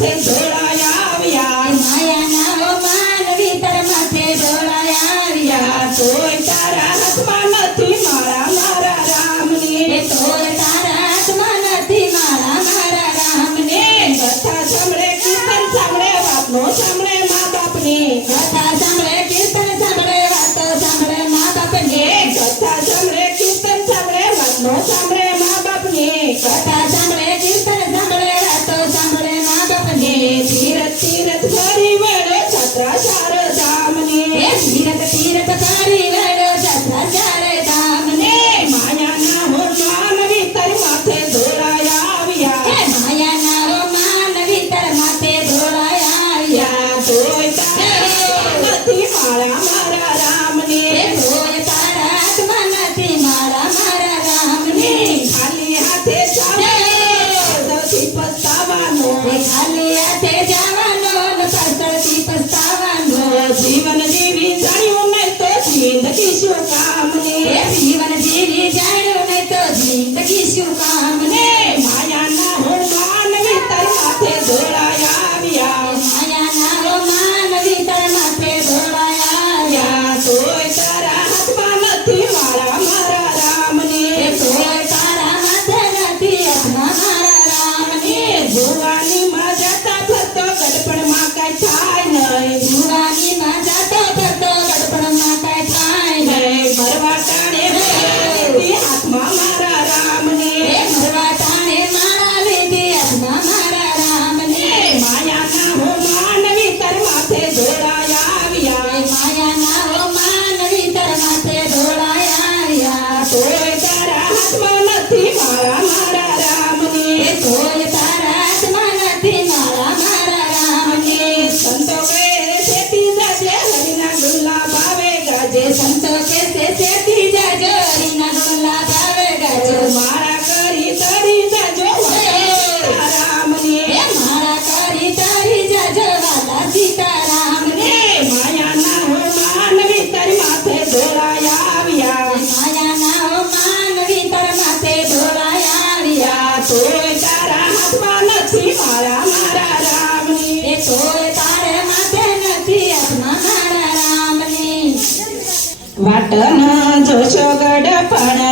attention. Hallelujah. આશ્વા નથી મારા મારા રામને. કોઈ તોય તારા હાથમાં નથી મારા મારા એ તોય તારે માથે નથી હાથમાં મારા રામની. વાટન જોશો ગડ પણ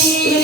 Bye.